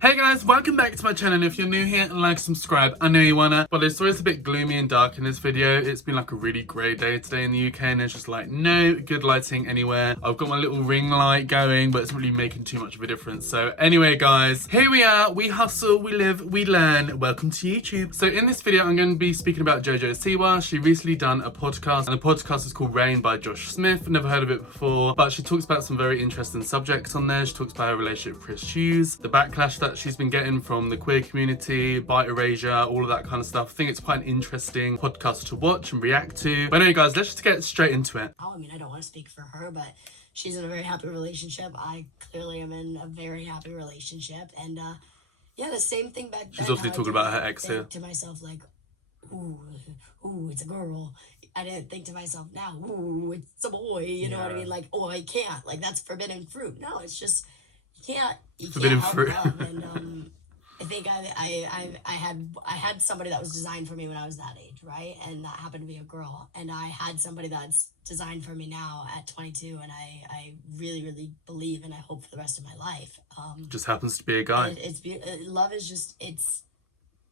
Hey guys, welcome back to my channel, and if you're new here, like, subscribe, I know you wanna. But it's always a bit gloomy and dark in this video. It's been like a really grey day today in the UK and there's just like no good lighting anywhere. I've got my little ring light going, but it's not really making too much of a difference. So anyway guys, here we are, we hustle, we live, we learn. Welcome to YouTube. So in this video, I'm going to be speaking about JoJo Siwa. She recently done a podcast, and the podcast is called Rain by Josh Smith. Never heard of it before, but she talks about some very interesting subjects on there. She talks about her relationship with Chris Hughes, the backlash that she's been getting from the queer community, Bite Erasure, all of that kind of stuff. I think it's quite an interesting podcast to watch and react to. But anyway guys, let's just get straight into it. I mean, I don't want to speak for her, but she's in a very happy relationship. I clearly am in a very happy relationship. And yeah, the same thing back then. She's obviously talking about her ex here. To myself, like, ooh, it's a girl. I didn't think to myself, now, ooh, it's a boy. You know what I mean? Like, oh, I can't. Like, that's forbidden fruit. No, it's just, you forbidden can't fruit. help love. And I think I had somebody that was designed for me when I was that age, right? And that happened to be a girl. And I had somebody that's designed for me now at 22, and I really, really believe and I hope for the rest of my life. Just happens to be a guy. Love is just, it's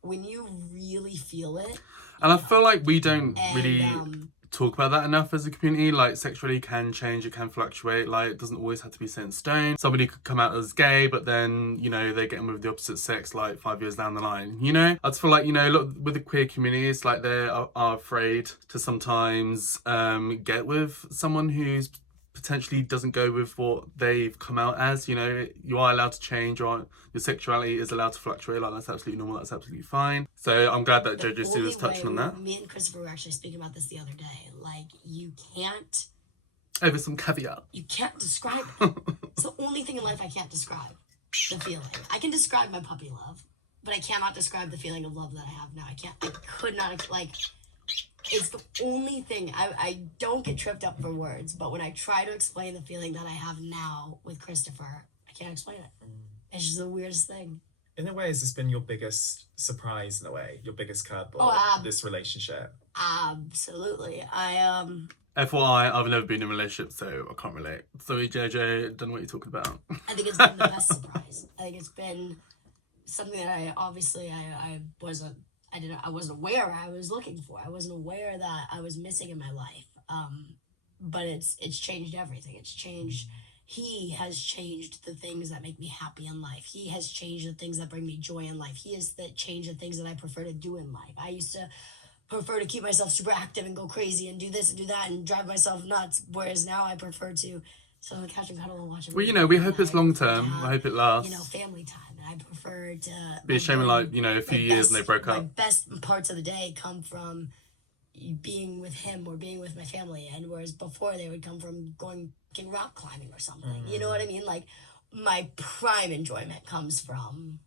when you really feel it. And I feel like we don't really talk about that enough as a community. Like, sexuality can change, it can fluctuate. Like, it doesn't always have to be set in stone. Somebody could come out as gay, but then, you know, they get in with the opposite sex like 5 years down the line, you know? I just feel like, you know, look, with the queer community, it's like they are afraid to sometimes get with someone who's potentially doesn't go with what they've come out as. You know, you are allowed to change, or your sexuality is allowed to fluctuate. Like, that's absolutely normal, that's absolutely fine. So I'm glad that JoJo Siwa was touching on that. Me and Christopher were actually speaking about this the other day. Like, you can't, over some caviar, you can't describe it's the only thing in life I can't describe. The feeling. I can describe my puppy love, but I cannot describe the feeling of love that I have now. I could not, like, it's the only thing. I don't get tripped up for words, but when I try to explain the feeling that I have now with Christopher, I can't explain it. It's just the weirdest thing. In a way, has this been your biggest surprise, in a way? Your biggest curveball, this relationship? Absolutely. FYI, I've never been in a relationship, so I can't relate. Sorry, JoJo, don't know what you're talking about. I think it's been the best surprise. I think it's been something that I wasn't aware I was looking for. I wasn't aware that I was missing in my life. But it's changed everything. It's changed. He has changed the things that make me happy in life. He has changed the things that bring me joy in life. He has changed the things that I prefer to do in life. I used to prefer to keep myself super active and go crazy and do this and do that and drive myself nuts, whereas now I prefer to sit on the couch and cuddle and watch a movie. Well, you know, we hope it's long term. I hope it lasts. You know, family time. And I prefer to be a shame in, like, you know, a few years and they broke up. My best parts of the day come from being with him or being with my family, and whereas before they would come from going rock climbing or something. You know what I mean? Like, my prime enjoyment comes from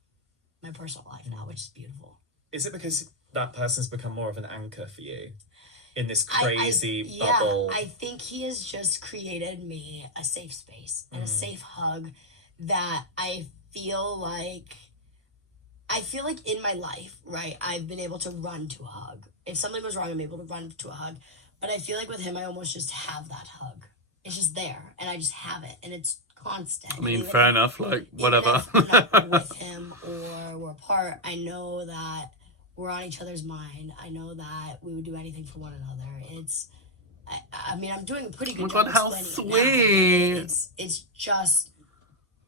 my personal life now, which is beautiful. Is it because that person's become more of an anchor for you in this crazy bubble? I think he has just created me a safe space and a safe hug that I feel like in my life, right, I've been able to run to a hug. If something was wrong, I'm able to run to a hug. But I feel like with him, I almost just have that hug. It's just there, and I just have it, and it's constant. I mean, fair enough, like, whatever. Even if we're not with him or we're apart, I know that we're on each other's mind. I know that we would do anything for one another. I mean, I'm doing a pretty good job explaining it now. It's just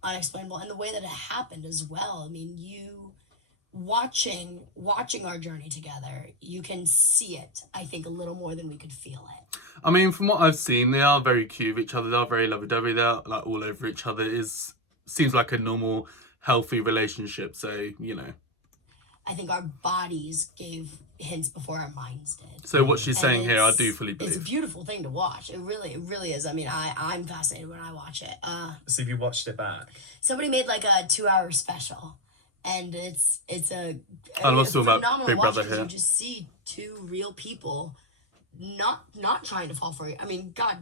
unexplainable. And the way that it happened as well, I mean, you watching our journey together, you can see it, I think, a little more than we could feel it. I mean, from what I've seen, they are very cute with each other. They are very lovey-dovey. They're, like, all over each other. Seems like a normal, healthy relationship. So, you know, I think our bodies gave hints before our minds did. So what she's saying here, I do fully believe. It's a beautiful thing to watch. It really is. I mean, I'm fascinated when I watch it. So have you watched it back? Somebody made like a 2-hour special, and it's a I was talking about Big Brother here. You just see two real people not trying to fall for it. I mean, God,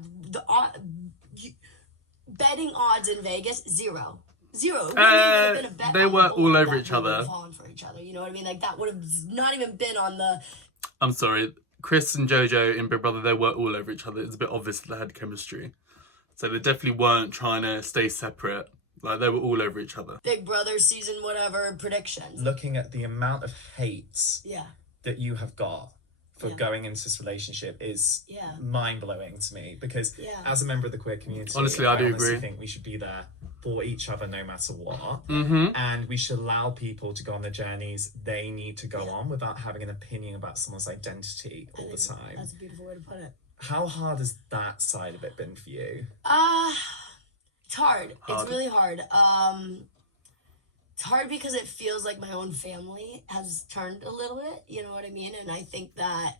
betting odds in Vegas, zero. They were all over each other. Falling for each other, you know what I mean? Like, that would have not even been on the. I'm sorry, Chris and JoJo in Big Brother, they were all over each other. It's a bit obvious that they had chemistry, so they definitely weren't trying to stay separate. Like, they were all over each other. Big Brother season whatever predictions. Looking at the amount of hate Yeah. that you have got for Yeah. going into this relationship is Yeah. mind-blowing to me, because Yeah. as a member of the queer community, Honestly, I do honestly agree. think we should be there for each other no matter what. Mm-hmm. And we should allow people to go on the journeys they need to go Yeah. on without having an opinion about someone's identity all the time. That's a beautiful way to put it. How hard has that side of it been for you? It's hard. Hard. It's really hard. It's hard because it feels like my own family has turned a little bit, you know what I mean? And I think that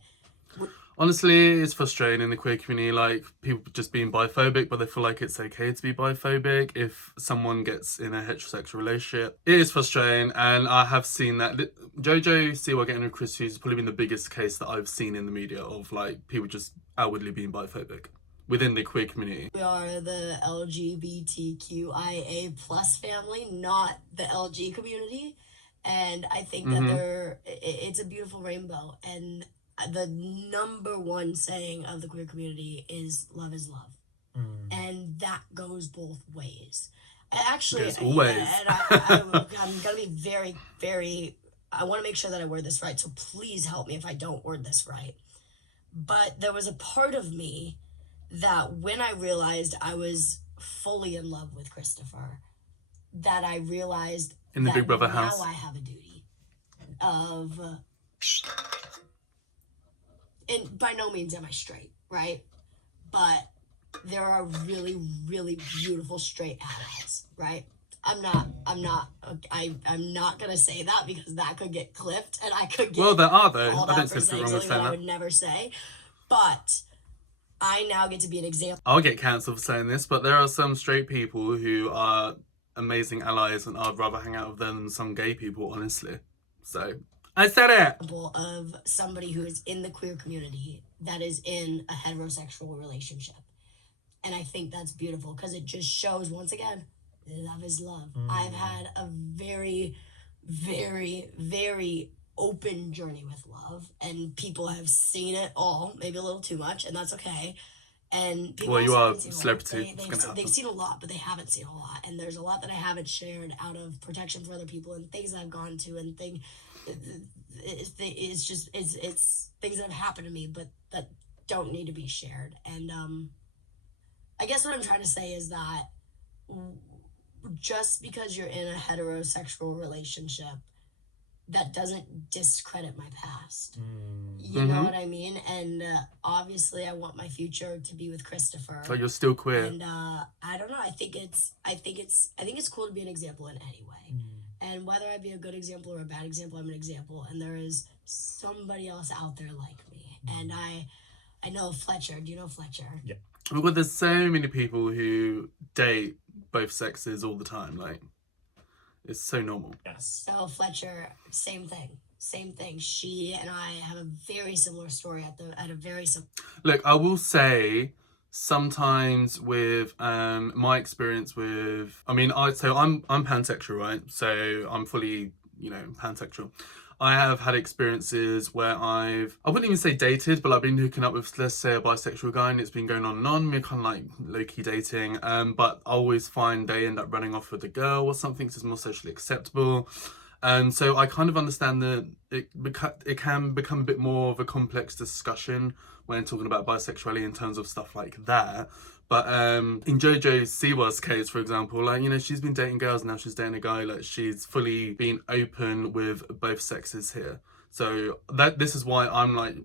Honestly, it's frustrating in the queer community, like, people just being biphobic, but they feel like it's okay to be biphobic if someone gets in a heterosexual relationship. It is frustrating, and I have seen that. JoJo Siwa getting with Chris Hughes has probably been the biggest case that I've seen in the media of, like, people just outwardly being biphobic within the queer community. we are the LGBTQIA plus family, not the LG community. And I think that it's a beautiful rainbow. And the number one saying of the queer community is love is love. And that goes both ways. Actually, Goes always. and I'm going to be very, very, I want to make sure that I word this right. So please help me if I don't word this right. But there was a part of me that when I realized I was fully in love with Christopher, that I realized In the that Big Brother now house. I have a duty of, and by no means am I straight, right? But there are really, really beautiful straight allies, right? I'm not gonna say that because that could get clipped and I could get Well, there are, though. called I out don't for see saying anything wrong with something that saying I that. would never say. But I now get to be an example. I'll get cancelled for saying this, but there are some straight people who are amazing allies, and I'd rather hang out with them than some gay people, honestly. So, I said it! Of somebody who is in the queer community that is in a heterosexual relationship. And I think that's beautiful because it just shows, once again, love is love. I've had a very, very, very open journey with love, and people have seen it all, maybe a little too much, and that's okay. And people Well, you also are haven't seen a lot. celebrity. It's gonna happen. They've seen a lot, but they haven't seen a lot. And there's a lot that I haven't shared out of protection for other people and things that I've gone to and it's just things that have happened to me, but that don't need to be shared. And I guess what I'm trying to say is that just because you're in a heterosexual relationship, that doesn't discredit my past. You know what I mean? And obviously I want my future to be with Christopher. But you're still queer. And I don't know, I think it's cool to be an example in any way. And whether I be a good example or a bad example, I'm an example, and there is somebody else out there like me. And I know Fletcher. Do you know Fletcher? Yeah. Well, there's so many people who date both sexes all the time, like, it's so normal. Yes. So Fletcher, same thing. She and I have a very similar story at a very similar. Look, I will say, sometimes with my experience with, I'm pansexual, right? So I'm fully, pansexual. I have had experiences where I wouldn't even say dated, but I've been hooking up with, let's say, a bisexual guy, and it's been going on and on. We're kind of like low-key dating, but I always find they end up running off with a girl or something because it's more socially acceptable. So I kind of understand that it can become a bit more of a complex discussion when talking about bisexuality in terms of stuff like that. But in JoJo Siwa's case, for example, like, she's been dating girls, now she's dating a guy. Like, she's fully been open with both sexes here. So this is why I'm like,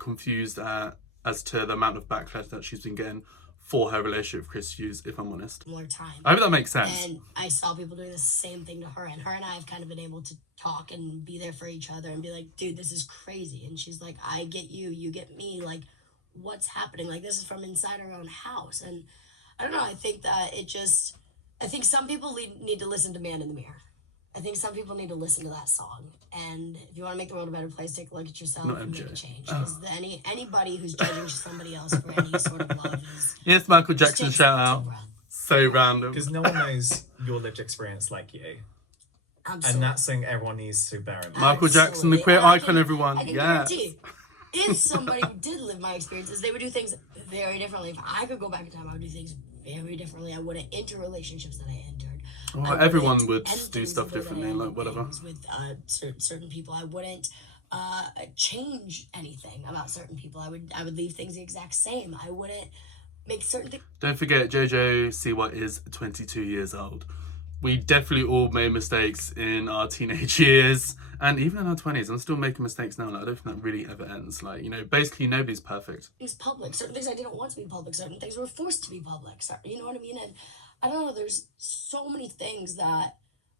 confused as to the amount of backlash that she's been getting for her relationship with Chris Hughes, if I'm honest. More time. I hope that makes sense. And I saw people doing the same thing to her, and I have kind of been able to talk and be there for each other and be like, dude, this is crazy. And she's like, I get you, you get me. Like, what's happening? Like, this is from inside our own house. And I don't know, I think that I think some people need to listen to Man in the Mirror. I think some people need to listen to that song. And if you want to make the world a better place, take a look at yourself and make a change. Because anybody who's judging somebody else for any sort of love is... Yes, Michael Jackson shout out. So random. Because no one knows your lived experience like you. Absolutely. And that's something everyone needs to bear in mind. Michael Jackson, the queer icon, everyone. I can Yes. guarantee, if somebody did live my experiences, they would do things very differently. If I could go back in time, I would do things very differently. I wouldn't enter relationships that I entered. Well, everyone would end do things stuff the way that I differently, like ended whatever. things with certain people. I wouldn't change anything about certain people. I would leave things the exact same. I wouldn't make certain things. Don't forget, JoJo Siwa is 22 years old. We definitely all made mistakes in our teenage years and even in our 20s. I'm still making mistakes now. Like, I don't think that really ever ends. Like, you know, basically nobody's perfect. Things public. Certain things I didn't want to be public. Certain things were forced to be public. You know what I mean? And I don't know. There's so many things that,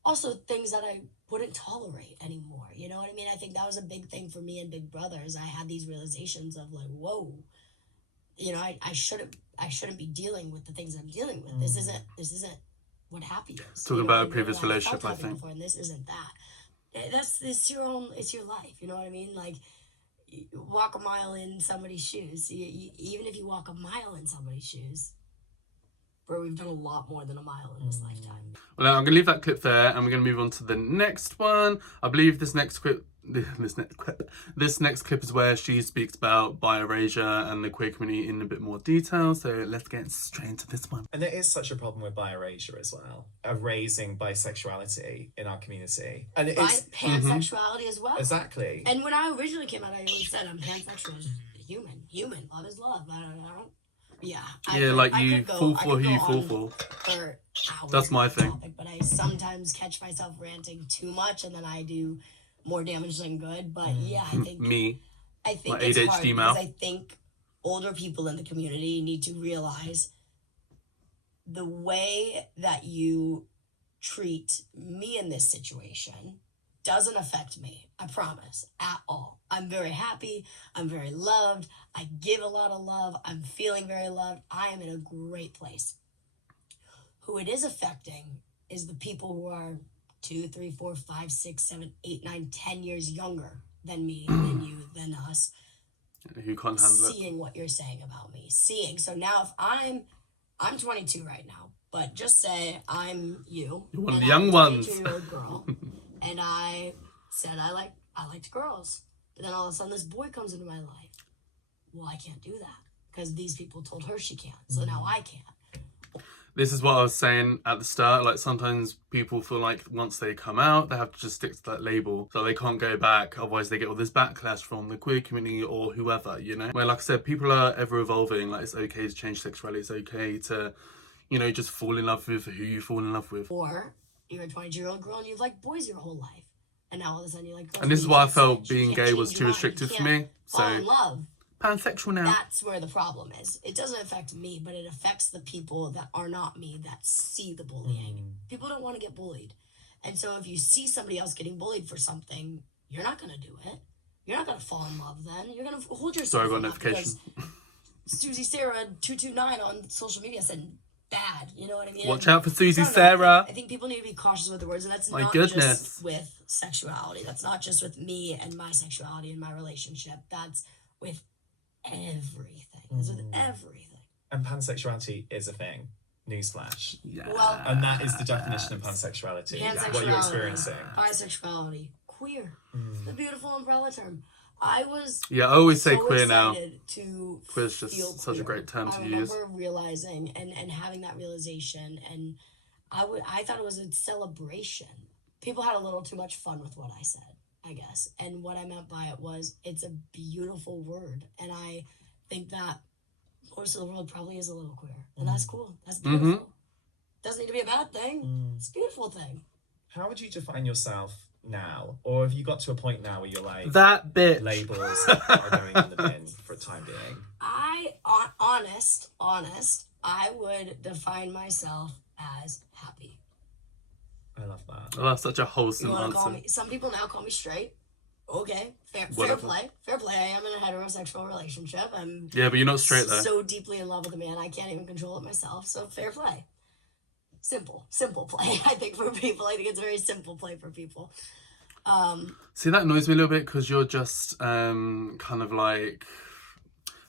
also things that I wouldn't tolerate anymore. You know what I mean? I think that was a big thing for me and Big Brothers. I had these realizations of like, whoa, you know, I shouldn't be dealing with the things I'm dealing with. This isn't what happy is. Talking about a previous relationship, I think. Before, and this isn't that. It's your life. You know what I mean? Like, you walk a mile in somebody's shoes. Even if you walk a mile in somebody's shoes, bro, we've done a lot more than a mile in this lifetime. Well, I'm going to leave that clip there and we're going to move on to the next one. I believe this next clip is where she speaks about bi-erasure and the queer community in a bit more detail. So let's get straight into this one. And there is such a problem with bi-erasure as well, erasing bisexuality in our community. And it's pansexuality as well. Exactly. And when I originally came out, I always said I'm pansexual. Human. Love is love. I don't. Yeah. You fall for who you fall for. That's my thing. Topic, but I sometimes catch myself ranting too much, and then I do more damage than good. But yeah, I think I think it's ADHD hard because mouth. I think older people in the community need to realize the way that you treat me in this situation doesn't affect me. I promise, at all. I'm very happy. I'm very loved. I give a lot of love. I'm feeling very loved. I am in a great place. Who it is affecting is the people who are 2, 3, 4, 5, 6, 7, 8, 9, 10 years younger than me, than you, than us. Who can't handle it. Seeing what you're saying about me. So now if I'm 22 right now, but just say I'm you. You're one of the young ones. 22-year-old girl, and I said I liked girls. But then all of a sudden this boy comes into my life. Well, I can't do that because these people told her she can't. So now I can't. This is what I was saying at the start. Like, sometimes people feel like once they come out, they have to just stick to that label. So they can't go back. Otherwise, they get all this backlash from the queer community or whoever, you know? Where, like I said, people are ever evolving. Like, it's okay to change sexuality. It's okay to, you know, just fall in love with who you fall in love with. Or you're a 22-year-old girl and you've liked boys your whole life. And now all of a sudden you like girls. And this is why I felt being gay was too restrictive for me. Fall in love. Pansexual now. That's where the problem is. It doesn't affect me, but it affects the people that are not me, that see the bullying. People don't want to get bullied. And so if you see somebody else getting bullied for something, you're not going to do it. You're not going to fall in love then. You're going to hold yourself. Sorry, I got a notification. Susie Sarah 229 on social media said bad. You know what I mean? Watch out for Susie Sarah. I think people need to be cautious with the words, and that's My not goodness. just with sexuality. That's not just with me and my sexuality and my relationship. That's with everything. That's with everything. And pansexuality is a thing. Newsflash. Yeah. Well, And that is the definition of pansexuality. What you're experiencing. Bisexuality. Queer. The beautiful umbrella term. I was I always say so queer now. To Queer's just feel such a queer. great term to I use. remember realizing and having that realization, and I thought it was a celebration. People had a little too much fun with what I said, I guess. And what I meant by it was it's a beautiful word. And I think that most of the world probably is a little queer. And that's cool. That's beautiful. Doesn't need to be a bad thing. It's a beautiful thing. How would you define yourself now? Or have you got to a point now where you're like, that bitch. labels are going in the bin for the time being? Honest, I would define myself as happy. I love that. Oh, that's such a wholesome You want to call answer. me? Some people now call me straight. Okay, fair play. I am in a heterosexual relationship. Yeah, but you're not straight though. So deeply in love with a man, I can't even control it myself. So fair play. Simple play. I think for people, I think it's a very simple play for people. See, that annoys me a little bit because you're just kind of like,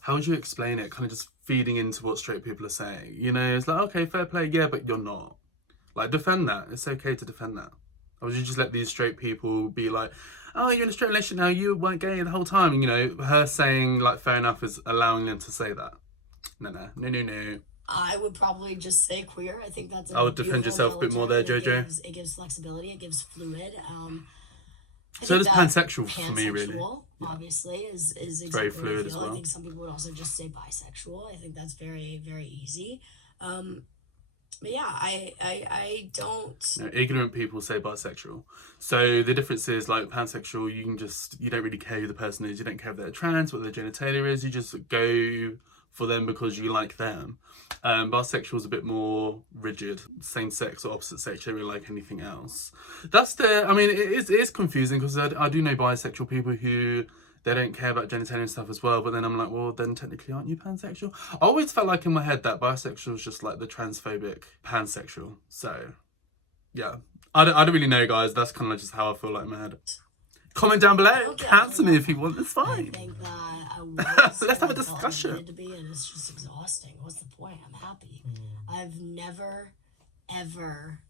how would you explain it? Kind of just feeding into what straight people are saying. You know, it's like, okay, fair play, yeah, but you're not. Like, defend that. It's okay to defend that. Or would you just let these straight people be like, oh, you're in a straight relationship now, you weren't gay the whole time. And, you know, her saying, like, fair enough is allowing them to say that. No. I would probably just say queer. I think that's I would defend yourself a bit more there, JoJo. It gives flexibility. It gives fluid. So does pansexual for me, really. Pansexual, obviously, is exactly very what I fluid feel. as well. I think some people would also just say bisexual. I think that's very, very easy. But yeah, I don't. No, ignorant people say bisexual. So the difference is, like, pansexual, you don't really care who the person is. You don't care if they're trans, what their genitalia is. You just go for them because you like them. Bisexual is a bit more rigid, same sex or opposite sex. You don't really like anything else. I mean, it is confusing because I do know bisexual people who they don't care about genitalia and stuff as well. But then I'm like, well, then technically aren't you pansexual? I always felt like in my head that bisexual is just like the transphobic pansexual. So yeah, I don't really know, guys. That's kind of just how I feel like in my head. Comment down below. Cancel me if you want. It's fine. I think that I was. Let's have a I felt I discussion. needed to be, and it's just exhausting. What's the point? I'm happy. I've never, ever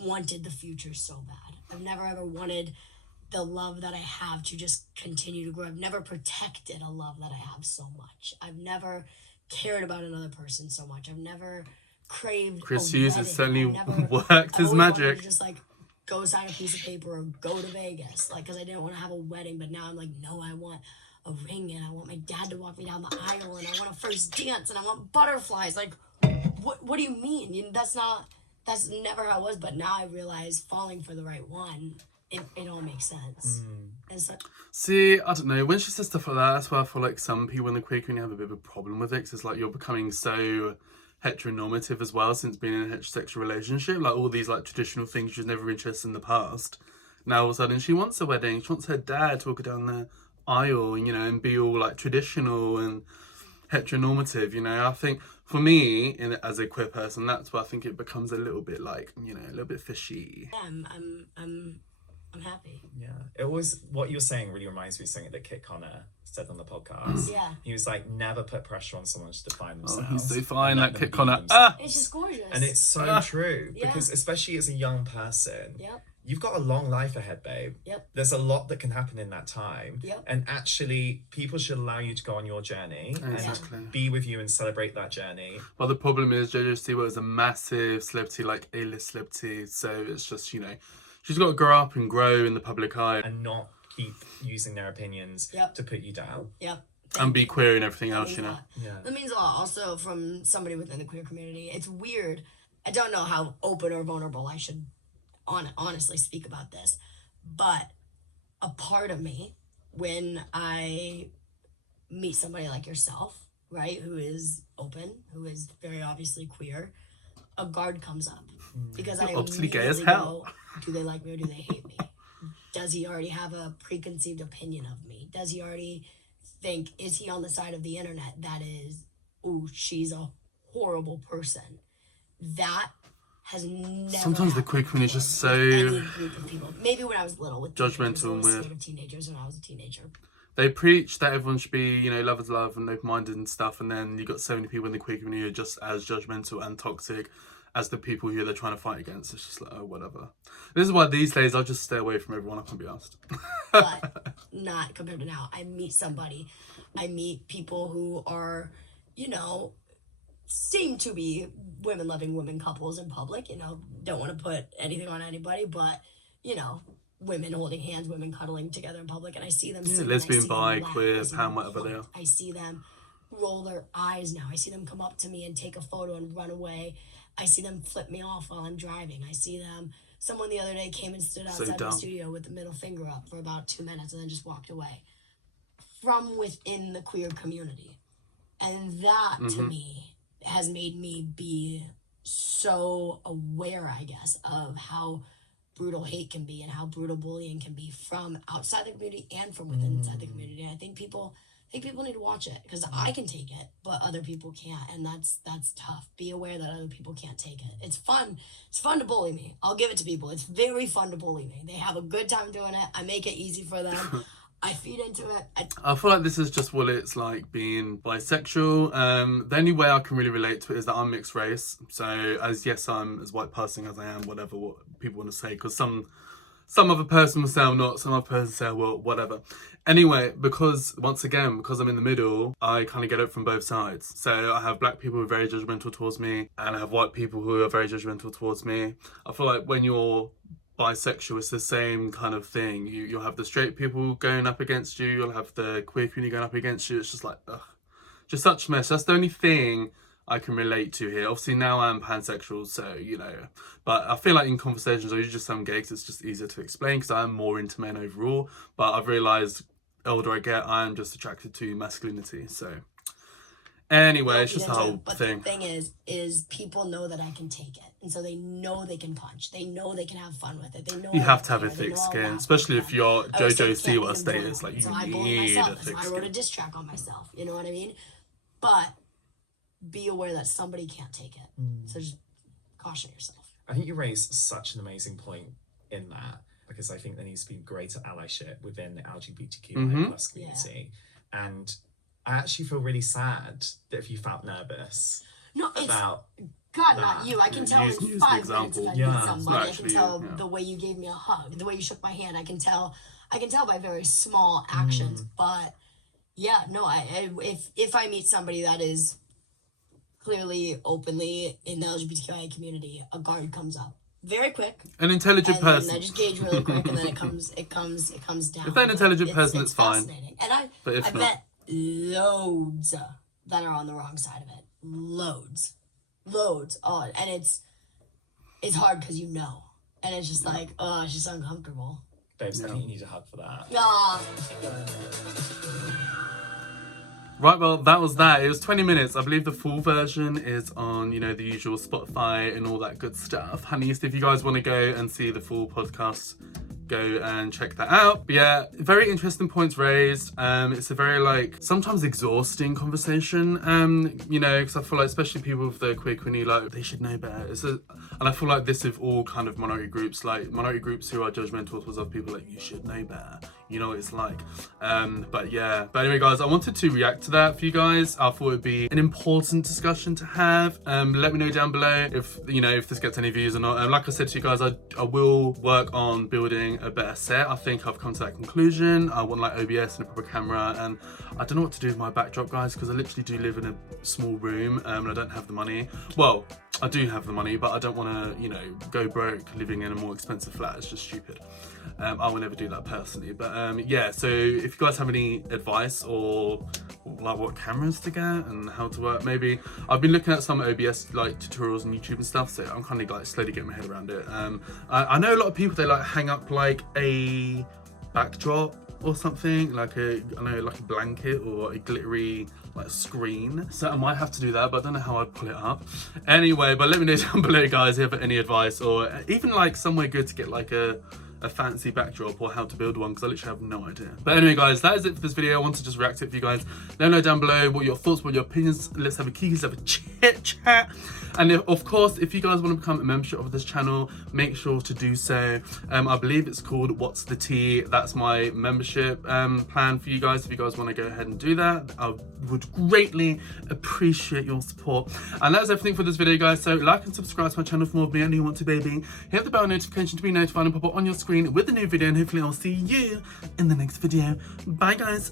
wanted the future so bad. I've never ever wanted the love that I have to just continue to grow. I've never protected a love that I have so much. I've never cared about another person so much. I've never craved. Chris a Hughes wedding. has certainly I've never- worked I've his always wanted magic. to just like go sign a piece of paper or go to Vegas, like, because I didn't want to have a wedding. But now I'm like, no, I want a ring, and I want my dad to walk me down the aisle, and I want a first dance, and I want butterflies. Like, what do you mean? That's never how it was. But now I realize falling for the right one, it all makes sense. And so, See, I don't know. When she says stuff like that, that's why I feel like some people in the queer community have a bit of a problem with it. 'Cause it's like you're becoming so heteronormative as well since being in a heterosexual relationship. Like all these like traditional things she was never interested in the past. Now all of a sudden she wants a wedding. She wants her dad to walk her down the aisle, and be all like traditional and heteronormative. I think for me, as a queer person, that's where I think it becomes a little bit like, a little bit fishy. yeah, I'm happy. Yeah, it was what you were saying really reminds me of something that Kit Connor said on the podcast. Yeah. He was like, never put pressure on someone to define themselves. Oh, he's so fine, and let that them Kit be Connor. themselves. It's just gorgeous. And it's so true Yeah. because especially as a young person, Yep. you've got a long life ahead, babe. Yep. There's a lot that can happen in that time. Yep. And actually, people should allow you to go on your journey Exactly. and be with you and celebrate that journey. But the problem is JoJo Siwa is a massive celebrity, like A-list celebrity. So it's just, she's got to grow up and grow in the public eye. And not keep using their opinions Yep. to put you down. Yep. And be queer and everything else, Yeah. That means a lot. Also, from somebody within the queer community, it's weird. I don't know how open or vulnerable I should honestly speak about this, but a part of me, when I meet somebody like yourself, right, who is open, who is very obviously queer, a guard comes up because I obviously gay as immediately hell. go, do they like me or do they hate me? Does he already have a preconceived opinion of me? Does he already think, is he on the side of the internet that is, ooh, she's a horrible person? That has never Sometimes the queer community is just so any group of people. Maybe when I was little with judgmental and I was weird. scared of teenagers when I was a teenager. They preach that everyone should be, love is love and open-minded and stuff, and then you got so many people in the queer community who are just as judgmental and toxic as the people who they're trying to fight against. It's just like, oh, whatever. This is why these days I'll just stay away from everyone. I can't be asked. But not compared to now. I meet somebody. I meet people who are, seem to be women-loving women couples in public. Don't want to put anything on anybody, but, women holding hands, women cuddling together in public, and I see them sing, lesbian, I see bi, them laugh, queer, I see pan, them whatever they point, are. I see them roll their eyes now. I see them come up to me and take a photo and run away. I see them flip me off while I'm driving. I see them. Someone the other day came and stood outside the studio with the middle finger up for about 2 minutes and then just walked away. From within the queer community. And that, to me, has made me be so aware, I guess, of how brutal hate can be and how brutal bullying can be from outside the community and from within inside the community. And I think people need to watch it because I can take it, but other people can't, and that's tough. Be aware that other people can't take it. It's fun to bully me. I'll give it to people. It's very fun to bully me. They have a good time doing it. I make it easy for them. I feed into it. I feel like this is just what it's like being bisexual. The only way I can really relate to it is that I'm mixed race. So I'm as white passing as I am, whatever what people want to say, because some some other person will say I'm not, some other person will say, well, whatever. Anyway, because I'm in the middle, I kind of get it from both sides. So I have black people who are very judgmental towards me, and I have white people who are very judgmental towards me. I feel like when you're bisexual, it's the same kind of thing. You'll have the straight people going up against you, you'll have the queer community going up against you. It's just like, ugh, just such a mess. That's the only thing I can relate to here. Obviously now I'm pansexual, so, you know, but I feel like in conversations, or you just some gigs, it's just easier to explain because I am more into men overall. But I've realised, older I get, I am just attracted to masculinity. So anyway, it's just the whole thing. The thing is people know that I can take it, and so they know they can punch. They know they can have fun with it. They know you have to have a thick skin, especially if you're JoJo Siwa status. Like, you need a thick skin. I wrote a diss track on myself. You know what I mean? But be aware that somebody can't take it. So just caution yourself. I think you raised such an amazing point in that, because I think there needs to be greater allyship within the LGBTQI plus community. Yeah. And I actually feel really sad that if you felt nervous about God, not you. I can tell in 5 minutes if I meet somebody. I can tell the way you gave me a hug, the way you shook my hand. I can tell by very small actions. But yeah, no, if I meet somebody that is clearly openly in the LGBTQI community, a guard comes up very quick. An intelligent person. I just gauge really quick, and then it comes down. If they're an intelligent person, it's fine. And I've met loads that are on the wrong side of it. Loads. Oh, and it's hard because you know, and it's just like, oh, it's just uncomfortable. Babes, I think you need a hug for that. Right, well, that was that. It was 20 minutes. I believe the full version is on, you know, the usual Spotify and all that good stuff. Honeys, if you guys want to go and see the full podcast, go and check that out. But yeah, very interesting points raised. It's a very, like, sometimes exhausting conversation, you know, because I feel like especially people with the queer community, like, they should know better. And I feel like this with all kind of minority groups who are judgmental towards other people, like, you should know better. You know what it's like. But yeah. But anyway, guys, I wanted to react to that for you guys. I thought it'd be an important discussion to have. Let me know down below if this gets any views or not. Like I said to you guys, I will work on building a better set. I think I've come to that conclusion. I want like OBS and a proper camera, and I don't know what to do with my backdrop, guys, because I literally do live in a small room and I don't have the money. Well, I do have the money, but I don't want to, you know, go broke living in a more expensive flat. It's just stupid. I will never do that personally. But yeah, so if you guys have any advice or like what cameras to get and how to work, maybe I've been looking at some OBS like tutorials on YouTube and stuff, so I'm kind of like slowly getting my head around it. I know a lot of people, they like hang up like a backdrop or something, like a blanket or a glittery like screen. So I might have to do that, but I don't know how I'd pull it up. Anyway, but let me know down below, guys, if you have any advice or even like somewhere good to get like a fancy backdrop or how to build one, because I literally have no idea. But anyway, guys, that is it for this video. I want to just react to it for you guys. Let me know down below what your thoughts, what your opinions. Let's have a kiki, let's have a chit chat. And of course, if you guys want to become a membership of this channel, make sure to do so. I believe it's called What's the Tea. That's my membership plan for you guys. If you guys want to go ahead and do that, I would greatly appreciate your support. And that's everything for this video, guys. So like and subscribe to my channel for more of me and you want to, baby. Hit the bell notification to be notified and pop up on your screen with a new video, and hopefully I'll see you in the next video. Bye, guys.